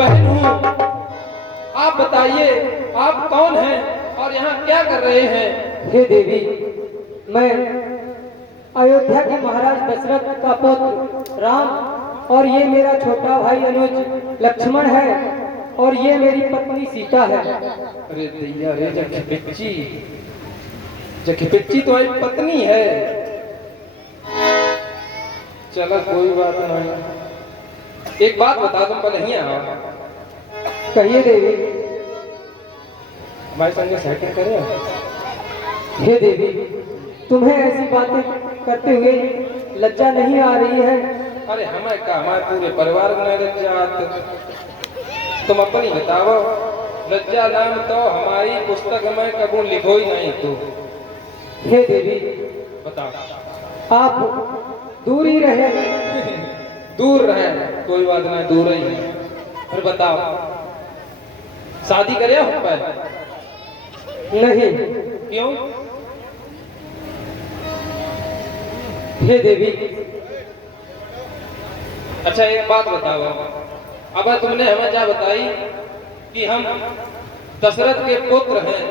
बहन हूँ। आप बताइए आप कौन हैं और यहाँ क्या कर रहे हैं? हे देवी, मैं अयोध्या के महाराज दशरथ का पुत्र राम और ये मेरा छोटा भाई अनुज लक्ष्मण है और ये मेरी पत्नी सीता है। अरे दैया रे जखिपिच्ची, जखिपिच्ची तो एक पत्नी है। चलो कोई बात नहीं। एक बात बता दूं, पहले ही आओ। कहिए देवी। हमारे संग सेटिंग करें? हे देवी, तुम्हें ऐसी बातें करते हुए लज्जा नहीं आ रही है? अरे हमें का, हमारे पूरे परिवार में लज्जा। तुम अपनी बताओ। लज्जा नाम तो हमारी पुस्तक में कबूल लिखो ही नहीं। तो हे देवी, बताओ। आप दूर ही रहे। दूर रहे, कोई बात नहीं, दूर ही है। फिर बताओ, शादी करे हम पर? नहीं। क्यों? हे देवी। अच्छा एक बात बताओ, अब तुमने हमें क्या बताई कि हम दशरथ के पुत्र हैं?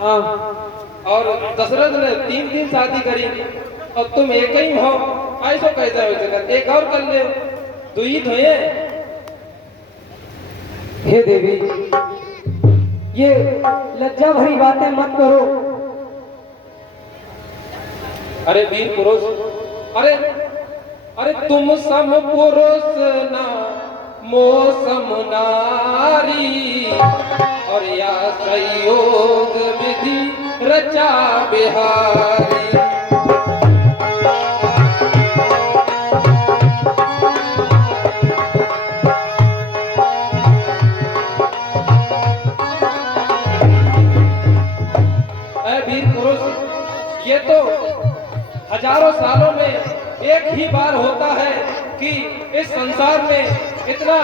हाँ। और दशरथ ने 3 शादी करी और तुम एक ही हो, ऐसा कैसा हो सकता? एक और कर ले, तो ही तो है। हे देवी, ये लज्जा भरी बातें मत करो। अरे वीर पुरुष, अरे अरे तुम सम पुरुष ना मौसम नारी, और या संयोग विधि रचा बिहारी। वीर पुरुष, ये तो हजारों सालों में एक ही बार होता है कि इस संसार में इतना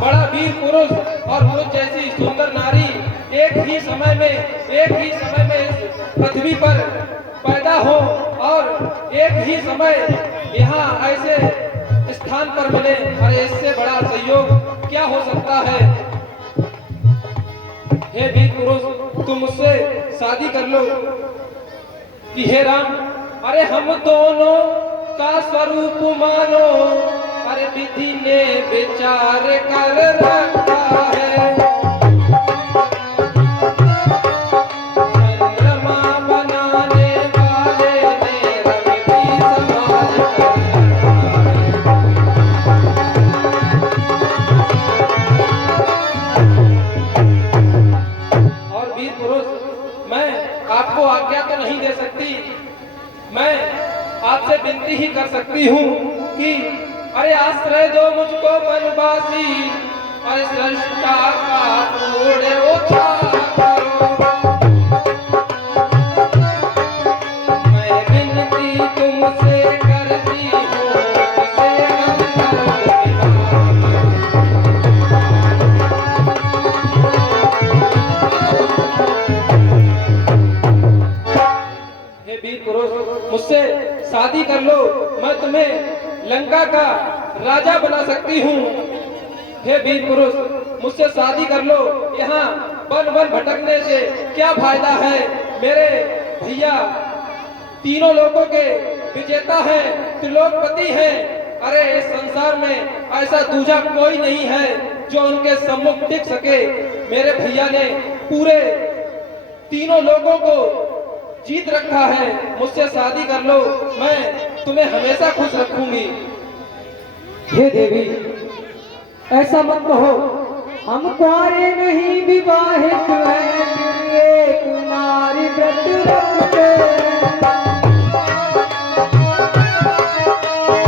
बड़ा वीर पुरुष और मुझ जैसी सुंदर नारी एक ही समय में इस पृथ्वी पर पैदा हो और एक ही समय यहाँ ऐसे स्थान पर मिले। अरे इससे बड़ा संयोग क्या हो सकता है? हे वीर पुरुष, तुम मुझसे शादी कर लो कि हे राम, अरे हम दोनों का स्वरूप मानो, अरे विधि ने विचार कर रखा है। चंद्रमा बनाने वाले ने रवि भी समाज कर रखा है। और वीर पुरुष, मैं आपको आज्ञा तो नहीं दे सकती, मैं आपसे विनती ही कर सकती हूँ कि अरे आश्रय दो मुझको वनवासी, अरे सृष्टा का पूर्ण उद्धार करो। मैं विनती तुमसे करती हूँ, मुझसे हे वीर पुरुष, मुझसे शादी कर लो, मैं तुम्हें लंका का राजा बना सकती हूँ। हे वीर पुरुष, मुझसे शादी कर लो। यहाँ वन वन भटकने से क्या फायदा है? मेरे भैया तीनों लोगों के विजेता हैं, त्रिलोकपति हैं। अरे इस संसार में ऐसा दूजा कोई नहीं है जो उनके सम्मुख टिक सके। मेरे भैया ने पूरे तीनों लोगों को जीत रखा है। मुझसे शादी कर लो, मैं तुम्हें हमेशा खुश रखूंगी। हे देवी, ऐसा मत कहो। हम कुंवारे नहीं विवाहित हैं, एक नारी व्रत रखते हैं।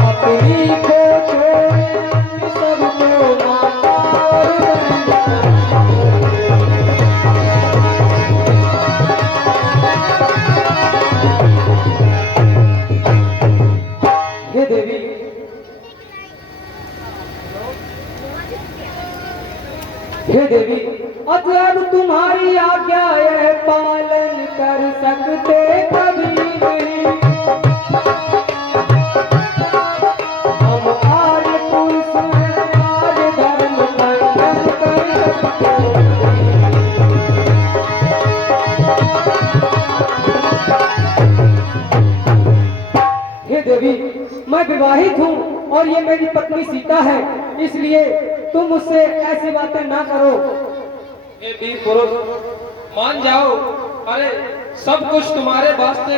अपनी को छोड़े सबको माता और हे देवी, हे देवी, अगर तुम्हारी आज्ञा है पालन कर सकते कभी नहीं। हम आज पुरुष हैं, आज और ये मेरी पत्नी सीता है, इसलिए तुम मुझसे ऐसी बातें ना करो। हे वीर पुरुष, मान जाओ। अरे सब कुछ तुम्हारे वास्ते,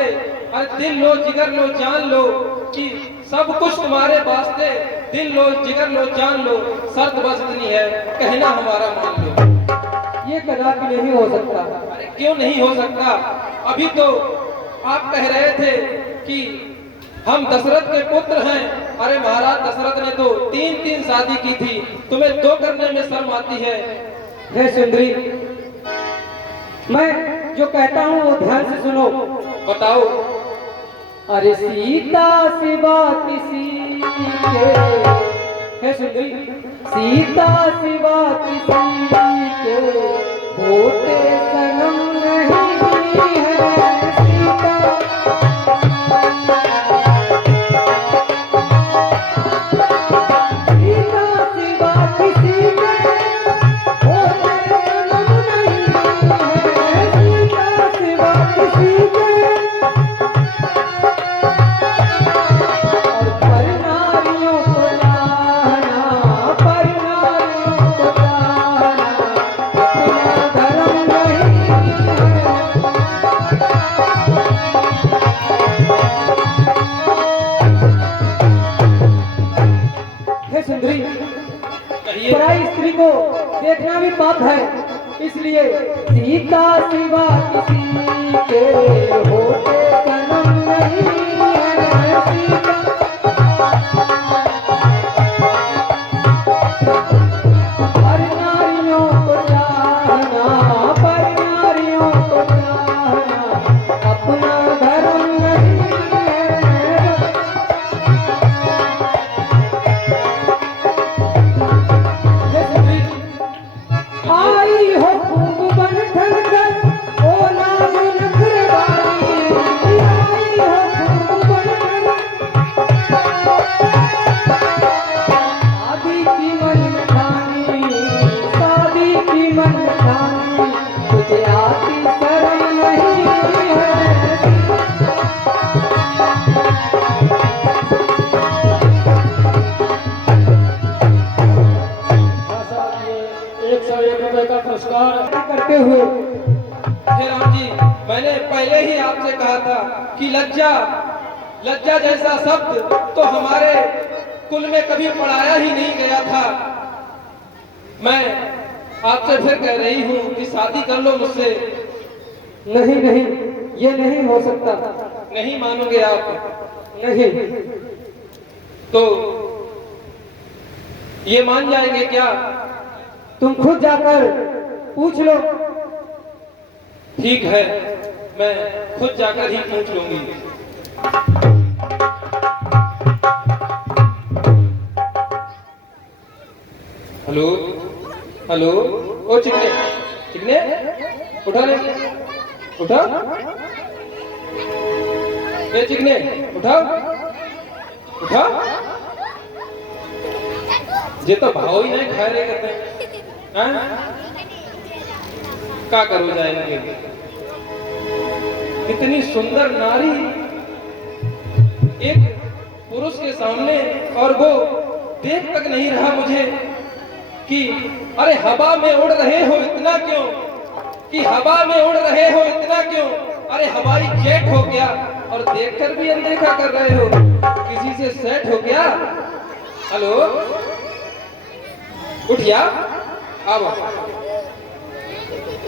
अरे दिल लो, जिगर लो, जान लो कि सब कुछ तुम्हारे वास्ते, दिल लो, जिगर लो, जान लो। शर्त बस इतनी है, कहना हमारा मान लो। ये कदापि नहीं हो सकता। अरे क्यों नहीं हो सकता? अभी तो आप कह रहे थे कि हम दशरथ के पुत्र हैं। अरे महाराज दशरथ ने तो 3-3 शादी की थी, तुम्हें 2 करने में शर्म आती है। हे सुंदरी, मैं जो कहता हूँ वो ध्यान से सुनो। बताओ। अरे सीता सिवा किसी के, हे सुंदरी, सीता सिवा किसी के होते सनम नहीं है। सीता सिवा किसी के होते सनम नहीं है। सीता सिवा किसी के पराई स्त्री को देखना भी पाप है, इसलिए सीता सिवा किसी के होते सनम नहीं है। सीता पर नारियों को चाहना, पर नारियों को चाहना अपना धर्म नहीं है। आई हो खूब बन ठन कर, ओ नाम नखरवाली। आई हो खूब बन ठन, शादी की मन ठानी, शादी की मन ठानी, तुझे आती शर्म नहीं है। का पुरस्कार करते हुए, हे राम जी, मैंने पहले ही आपसे कहा था कि लज्जा, लज्जा जैसा शब्द तो हमारे कुल में कभी पढ़ाया ही नहीं गया था। मैं आपसे फिर कह रही हूँ कि शादी कर लो मुझसे। नहीं नहीं, ये नहीं हो सकता। नहीं मानोगे आप? नहीं। तो ये मान जाएंगे क्या? तुम खुद जाकर पूछ लो। ठीक है, मैं खुद जाकर ही पूछ लूंगी। हेलो हेलो, ओ चिकने, चिकने उठा ले, उठा। ये चिकने उठा, उठा। ये तो भाव ही नहीं खा रहे करते हैं। क्या करो जाएंगे? इतनी सुंदर नारी एक पुरुष के सामने, और वो देख तक नहीं रहा मुझे कि अरे हवा में उड़ रहे हो इतना क्यों, कि हवा में उड़ रहे हो इतना क्यों? अरे हवाई जेट हो गया और देखकर भी अनदेखा कर रहे हो। किसी से सेट हो गया? हेलो, उठिया, आओ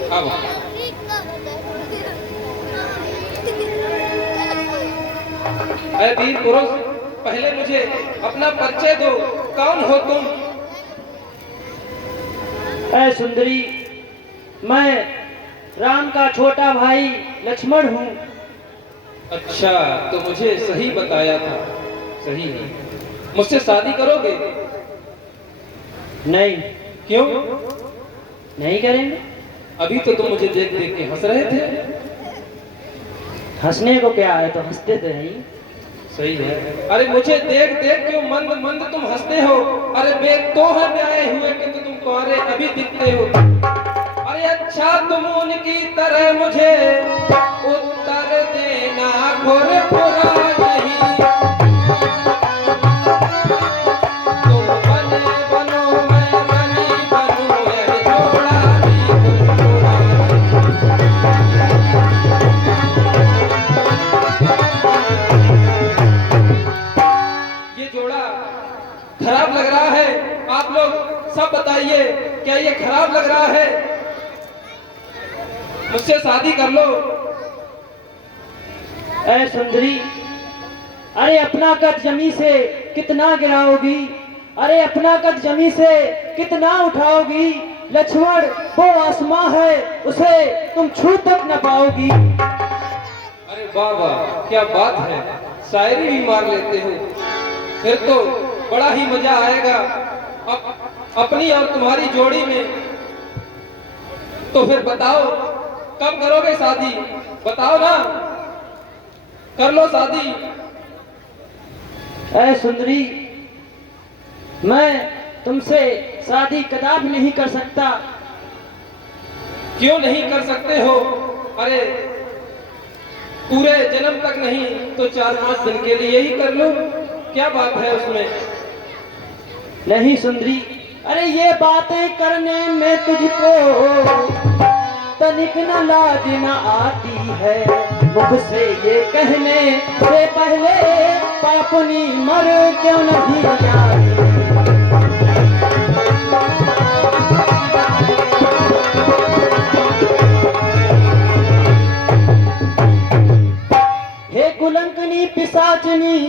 आओ। अरे वीर पुरुष, पहले मुझे अपना परिचय दो, कौन हो तुम? ऐ सुंदरी, मैं राम का छोटा भाई लक्ष्मण हूँ। अच्छा, तो मुझे सही बताया था। सही है। मुझसे शादी करोगे? नहीं। क्यों? नहीं करेंगे। अभी तो तुम मुझे देख देख के हंस रहे थे। हंसने को क्या है, तो हंसते तो नहीं। सही है। अरे मुझे देख देख क्यों मंद मंद तुम हंसते हो? अरे बेग तो है ब्याहे हुए किंतु तुम कुंवारे अभी दिखते हो। अरे अच्छा, तुम उनकी तरह मुझे उत्तर देना, खुर खुरा नहीं। सब बताइए, क्या ये खराब लग रहा है? मुझसे शादी कर लो। ऐ सुंदरी, अरे अपना कद जमी से कितना गिराओगी? अरे अपना कद जमी से कितना उठाओगी? लक्ष्मण वो आसमां है, उसे तुम छू तक न पाओगी। अरे वाह वाह, क्या बात है, शायरी भी मार लेते हो। फिर तो बड़ा ही मजा आएगा अपनी और तुम्हारी जोड़ी में। तो फिर बताओ, कब करोगे शादी? बताओ ना, कर लो शादी। ऐ सुंदरी, मैं तुमसे शादी कदापि नहीं कर सकता। क्यों नहीं कर सकते हो? अरे पूरे जन्म तक नहीं तो 4-5 दिन के लिए ही कर लो, क्या बात है उसमें? नहीं सुंदरी, अरे ये बातें करने में तुझको तनिक न लाज न आती है। मुख से ये कहने से पहले पापनी मर क्यों नहीं जाती। हे कुलंकनी पिशाचनी,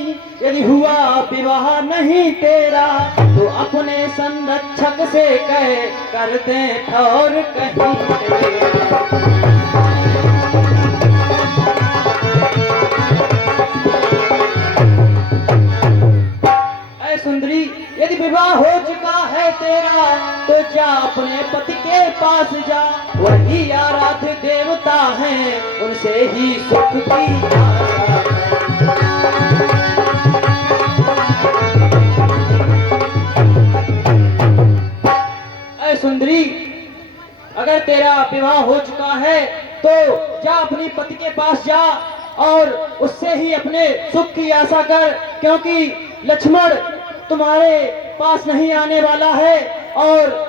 यदि हुआ विवाह नहीं तेरा तो अपने संरक्षक से कह कर दे ठौर कहीं तेरा। ऐ सुंदरी, यदि विवाह हो चुका है तेरा तो जा अपने पति के पास जा। वही आराध्य देवता हैं, उनसे ही सुख की आशा है। ऐ सुंदरी, अगर तेरा विवाह हो चुका है तो जा अपनी पति के पास जा और उससे ही अपने सुख की आशा कर, क्योंकि लक्ष्मण तुम्हारे पास नहीं आने वाला है और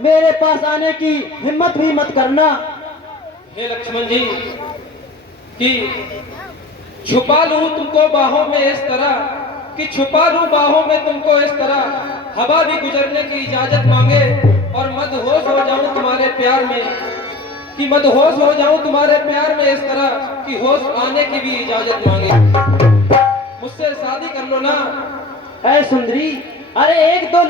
मेरे पास आने की हिम्मत भी मत करना। हे लक्ष्मण जी, कि छुपा लूं तुमको बाहों में इस तरह, कि छुपा लूं बाहों में तुमको इस तरह, हवा भी गुजरने की इजाजत मांगे और मदहोश हो जाऊं तुम्हारे प्यार में, कि मदहोश हो जाऊं तुम्हारे प्यार में इस तरह कि होश आने की भी इजाजत मांगे। मुझसे शादी कर लो ना। ऐ सुंदरी, अरे एक दो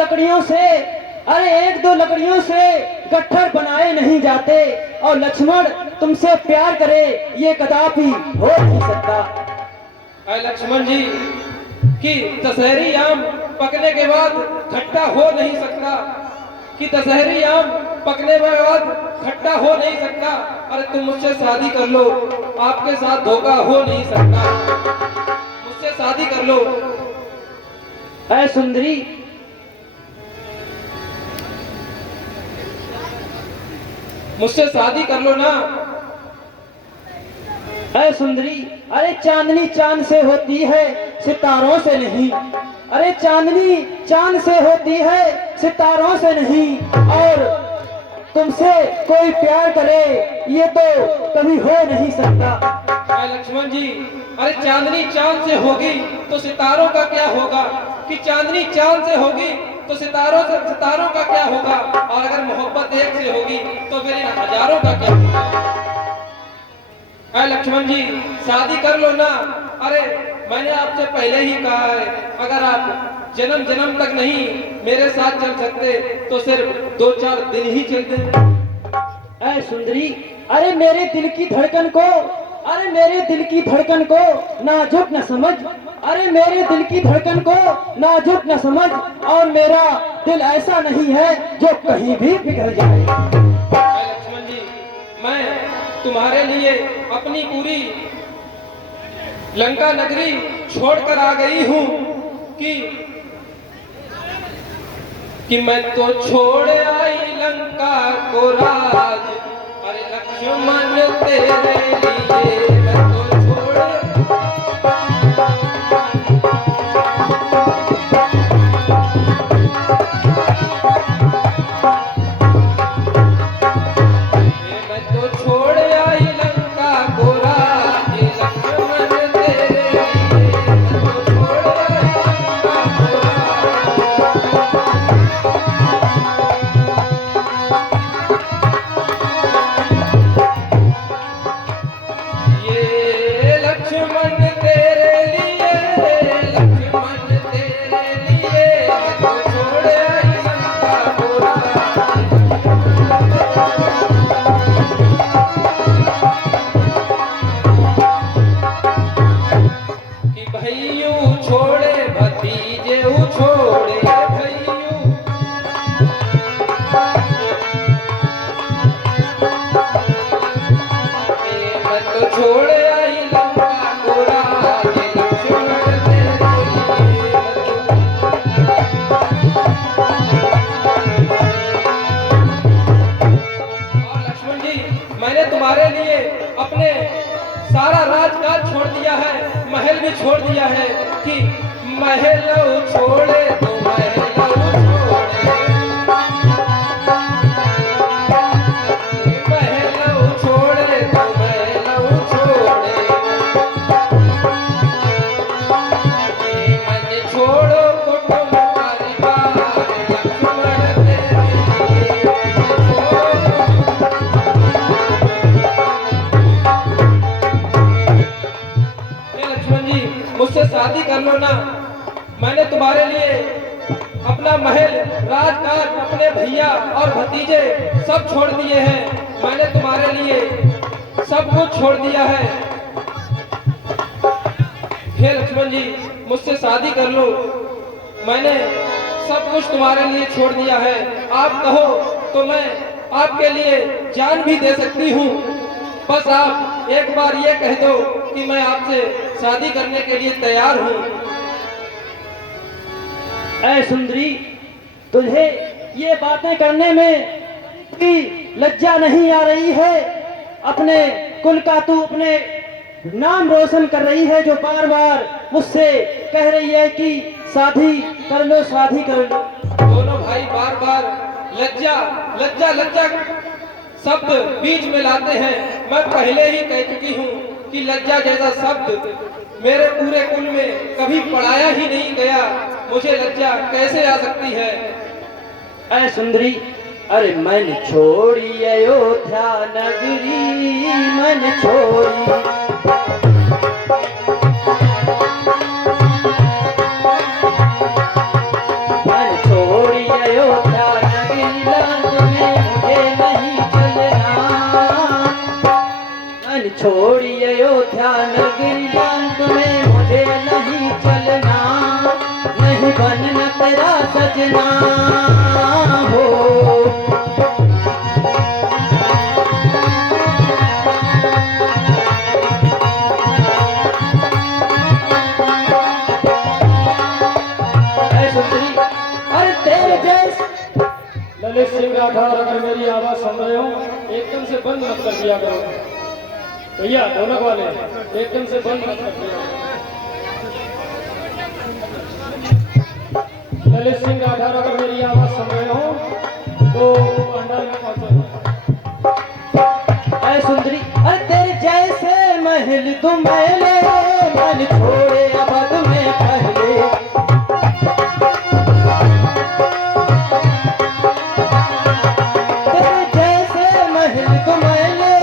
लकड़ियों से गट्ठर बनाए नहीं जाते और लक्ष्मण तुमसे प्यार करे ये कदापि हो नहीं सकता। ऐ लक्ष्मण जी, कि दशहरी आम पकने के बाद खट्टा हो नहीं सकता, कि दशहरी आम पकने के बाद खट्टा हो नहीं सकता। अरे तुम मुझसे शादी कर लो, आपके साथ धोखा हो नहीं सकता। मुझसे शादी कर लो। ऐ सुंदरी, मुझसे शादी कर लो ना। ऐ सुंदरी, अरे चांदनी चांद से होती है, सितारों से नहीं। अरे चांदनी चांद से होती है, सितारों से नहीं। और तुमसे कोई प्यार करे ये तो कभी हो नहीं सकता। ऐ लक्ष्मण जी, अरे चांदनी चांद से होगी तो सितारों का क्या होगा, कि चांदनी चांद से होगी तो सितारों का क्या होगा, और अगर मोहब्बत एक से होगी तो फिर इन हजारों का क्या होगा। ऐ लक्ष्मण जी, शादी कर लो ना। अरे मैंने आपसे पहले ही कहा है, अगर आप जन्म जन्म तक नहीं मेरे साथ चल सकते तो सिर्फ 2-4 दिन ही चलते। ऐ सुंदरी, अरे मेरे दिल की धड़कन को नाजुक न समझ। अरे मेरे दिल की धड़कन को नाजुक न समझ, और मेरा दिल ऐसा नहीं है जो कहीं भी पिघल जाए। लक्ष्मण जी, मैं तुम्हारे लिए अपनी पूरी लंका नगरी छोड़कर आ गई हूँ, कि मैं तो छोड़ आई लंका को राज। अरे लक्ष्मण तेरे लिए मैं तो छोड़ आई लंका को राज। लक्ष्मण तेरे लिए मैं तो छोड़ आई लंका को राज। छोड़ दिया है, महल भी छोड़ दिया है कि महल छोड़े तो महल छोड़े, महल छोड़े तो महल छोड़े, मन छोड़ो कुटुंब परिवार लक्ष्मण तेरे लक्ष्मण जी मुझसे शादी कर लो ना। मैंने तुम्हारे लिए अपना महल, राजकाज, अपने भैया और भतीजे सब छोड़ दिए हैं। मैंने तुम्हारे लिए सब कुछ छोड़ दिया है। हे लक्ष्मण जी मुझसे शादी कर लो। मैंने सब कुछ तुम्हारे लिए छोड़ दिया है। आप कहो तो मैं आपके लिए जान भी दे सकती हूँ। बस आप एक बार ये कह दो कि मैं आपसे शादी करने के लिए तैयार हूँ। ऐ सुंदरी, तुझे ये बातें करने में भी लज्जा नहीं आ रही है? अपने कुल का तू अपने नाम रोशन कर रही है, जो बार बार मुझसे कह रही है कि शादी कर लो, शादी कर लो। दोनों भाई बार बार लज्जा लज्जा लज्जा शब्द बीच में लाते हैं। मैं पहले ही कह चुकी हूँ कि लज्जा जैसा शब्द मेरे पूरे कुल में कभी पढ़ाया ही नहीं गया। मुझे लज्जा कैसे आ सकती है? ऐ सुंदरी, अरे मन छोड़ी अयोध्या नगरी, मन छोड़ी, मन छोड़ी अयोध्या नगरी, लांग में मुझे नहीं चलना। मन छोड़ी अयोध्या नगरी, लांग में मुझे नहीं चलना। नहीं बनना तेरा सजना हो। अरे तेरे जैसे ललित सिंह राठौर, अगर मेरी आवाज सुन रहे हो एकदम से बंद मत कर दिया करो भैया, ढोलक वाले एकदम से बंद मत कर दिया। ललित सिंह राठौर, अगर मेरी आवाज सुन रहे हो तो पंडाल में पहुंचो। ऐ सुंदरी, अरे तेरे जैसे महल तुम मैले, मन छोड़े अबद में पहले। तेरे जैसे महल तुम मैले,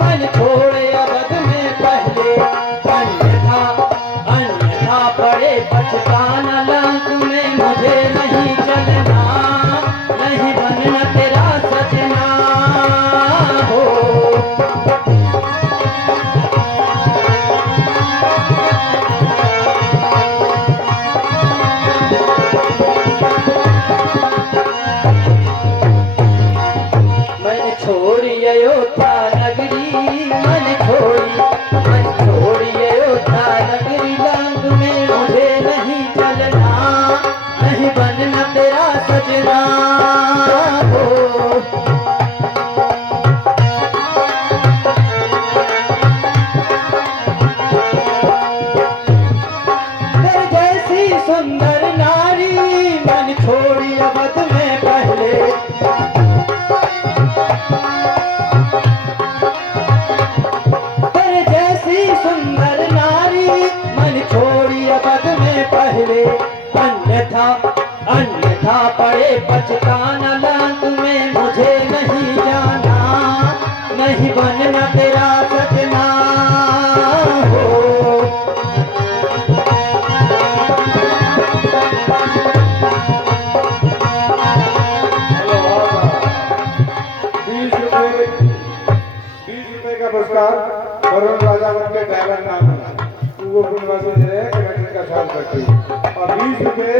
मन छोड़े अबद में पहले। अन्यथा अन्यथा पड़े पछताना, लांग में मुझे नहीं चलना। नहीं बनना तेरा सजना हो। मन छोड़ी अयोध्या नगरी, मन छोड़ी, मन छोड़ी अयोध्या नगरी, लांग में मुझे नहीं चलना। नहीं बनना तेरा सजना हो। तेरे जैसी सुंदर नारी, मन छोड़ी अवध में पहले। तेरे जैसी सुंदर नारी, मन छोड़ी अवध में पहले। अन्यथा अन्यथा पड़े पछताना, लांग में मुझे नहीं जाना। नहीं बनना तेरा सजना हो। का पुरस्कार वरुण राजावन के ड्राइवर नाम है, वो पूर्णवासी दे रहे कमेटी का साथ करती। और 20 रुपए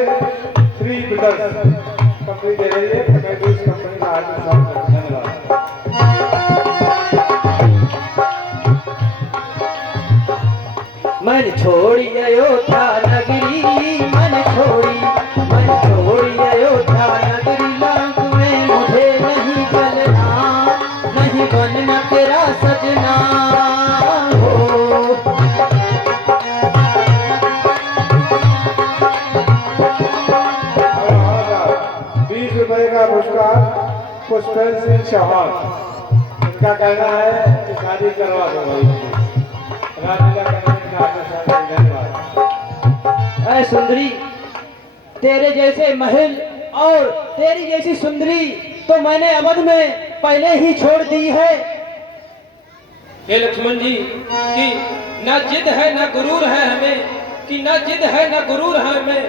फ्री ब्रदर्स कंपनी दे रही है, कमेटी इस कंपनी का हार्दिक स्वागत करती है। धन्यवाद। मन छोड़ी अयोध्या नगरी, मन छोड़ी, मन छोड़ी अयोध्या नगरी, लांग में मुझे नहीं चलना। नहीं बनना तेरा सजना हो। पुरस्कार पुष्पेंद्र सिंह चौहान। उनका कहना है कि शादी करवा दो भाई। रामलीला करने का आपके साथ धन्यवाद। ऐ सुंदरी, तेरे जैसे महल और तेरी जैसी सुंदरी तो मैंने अवध में पहले ही छोड़ दी है। हे लक्ष्मण जी कि ना जिद है ना गुरूर है हमें, कि ना जिद है ना गुरूर है हमें,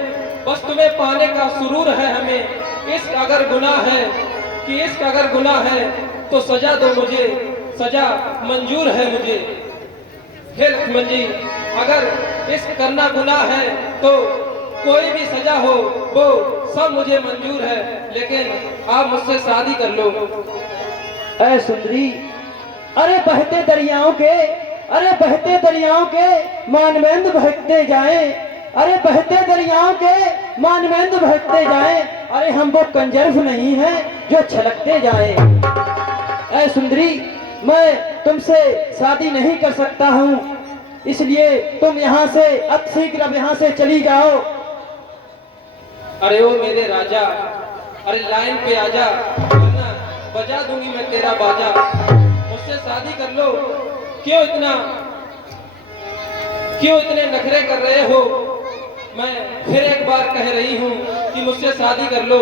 बस तुम्हें पाने का सुरूर है हमें। इश्क अगर गुनाह है कि इश्क अगर गुनाह है तो सजा दो मुझे, सजा मंजूर है मुझे। हे लक्ष्मण जी, अगर इश्क करना गुनाह है तो कोई भी सजा हो वो सब मुझे मंजूर है, लेकिन आप मुझसे शादी कर लो। ऐ सुंदरी, अरे बहते दरियाओं के, अरे बहते दरियाओं के मानवेंद बहते जाएं, अरे बहते दरियाओं के मानवेंद बहते जाएं, अरे हम वो कंजर्फ नहीं हैं जो छलकते जाएं। ऐ सुंदरी, मैं तुमसे शादी नहीं कर सकता हूँ, इसलिए तुम यहाँ से अतिशीघ्र अब यहाँ से चली जाओ। अरे ओ मेरे राजा, अरे लाइन पे आजा वरना बजा दूंगी मैं तेरा बाजा। मुझसे शादी कर लो। क्यों इतने नखरे कर रहे हो? मैं फिर एक बार कह रही हूँ कि मुझसे शादी कर लो।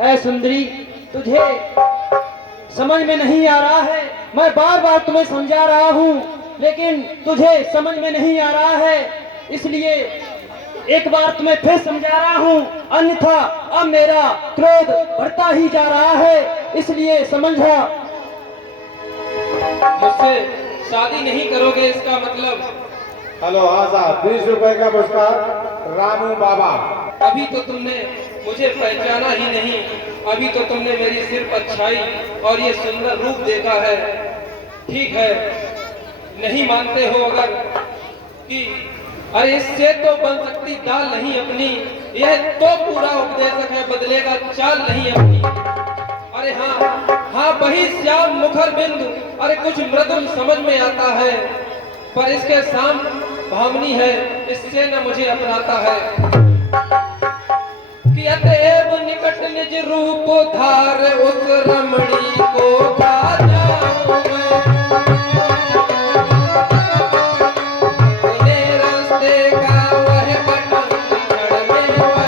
ऐ सुंदरी, तुझे समझ में नहीं आ रहा है। मैं बार बार तुम्हें समझा रहा हूँ लेकिन तुझे समझ में नहीं आ रहा है, इसलिए एक बार तुम्हें फिर समझा रहा हूँ, अन्यथा अब मेरा क्रोध बढ़ता ही जा रहा है, इसलिए समझा। मुझसे शादी नहीं करोगे इसका मतलब? हेलो, हाँ साहब, 20 रुपए का पुरस्कार रामू बाबा। अभी तो तुमने मुझे पहचाना ही नहीं, अभी तो तुमने मेरी सिर्फ अच्छाई और ये सुंदर रूप देखा है। ठीक है, नहीं मानते हो अगर कि अरे इससे तो बन सकती दाल नहीं अपनी, यह तो पूरा उपदेशक है, बदलेगा चाल नहीं अपनी। अरे हाँ वही श्याम मुखर बिंदु, अरे कुछ मृदुल समझ में आता है, पर इसके साम भावनी है, इससे न मुझे अपनाता है। कि अतएव निकट निज रूप धार उस रमणी को पा जाऊं मैं। बिने रास्ते का वह बटन जड़ में वह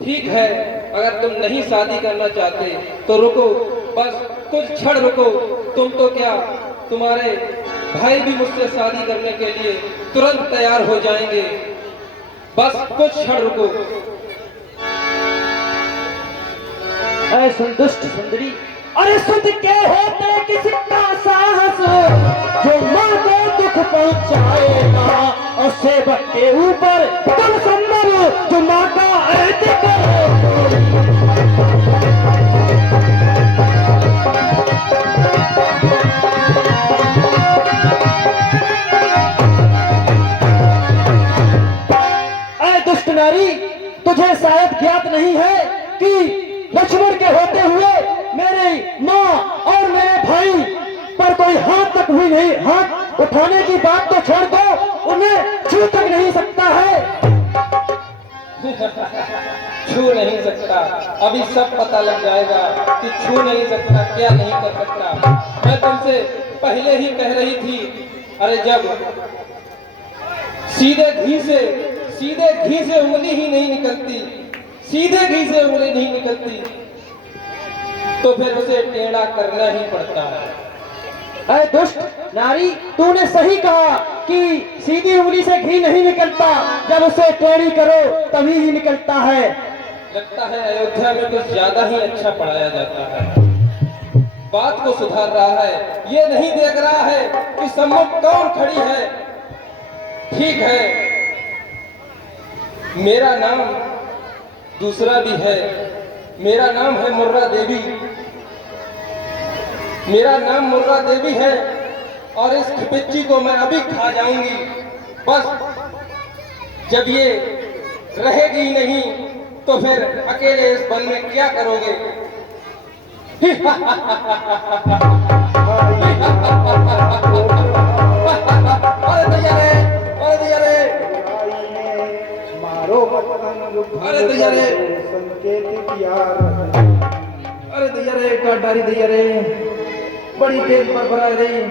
ठीक है, अगर तुम नहीं शादी करना चाहते तो रुको, बस कुछ क्षण रुको। तुम तो क्या, तुम्हारे भाई भी मुझसे शादी करने के लिए तुरंत तैयार हो जाएंगे, बस कुछ क्षण रुको। ऐ दुष्ट सुंदरी, अरे सुध के होते किसका साहस, जो माँ को दुख पहुँचाएगा, और सेवक के ऊपर तुम संभव जो माँ का ऐत करो। ऐ दुष्ट नारी, तुझे शायद ज्ञात नहीं है कि लक्ष्मण के होते हुए मेरी माँ और मेरे भाई पर कोई हाथ तक भी नहीं, हाथ उठाने की बात तो छोड़ दो, उन्हें छू तक नहीं सकता है। छू नहीं सकता, अभी सब पता लग जाएगा कि छू नहीं सकता, क्या नहीं कर सकता। मैं तुमसे पहले ही कह रही थी, अरे जब सीधे घी से उंगली ही नहीं निकलती, सीधे घी से उंगली नहीं निकलती, तो फिर उसे टेढ़ा करना ही पड़ता है। ऐ दुष्ट नारी, तूने सही कहा कि सीधी उंगली से घी नहीं निकलता, जब उसे टेढ़ी करो तभी ही निकलता है। लगता है अयोध्या में कुछ ज्यादा ही अच्छा पढ़ाया जाता है। बात को सुधार रहा है, ये नहीं देख रहा है कि सम्मुख कौन खड़ी है। ठीक है, मेरा नाम दूसरा भी है, मेरा नाम है मुर्रा देवी, मेरा नाम मुर्रा देवी है, और इस खिपिच्ची को मैं अभी खा जाऊंगी। बस जब ये रहेगी नहीं तो फिर अकेले इस वन में क्या करोगे? अरे दैया रे, अरे दैया रे, मारो मत अरे दैया रे, संकेत यार अरे दैया रे, काटारी दैया रे, बड़ी तेज बरबरा रही,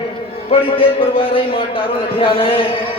बड़ी तेज बरबरा रही, मार डारो नठिया ने।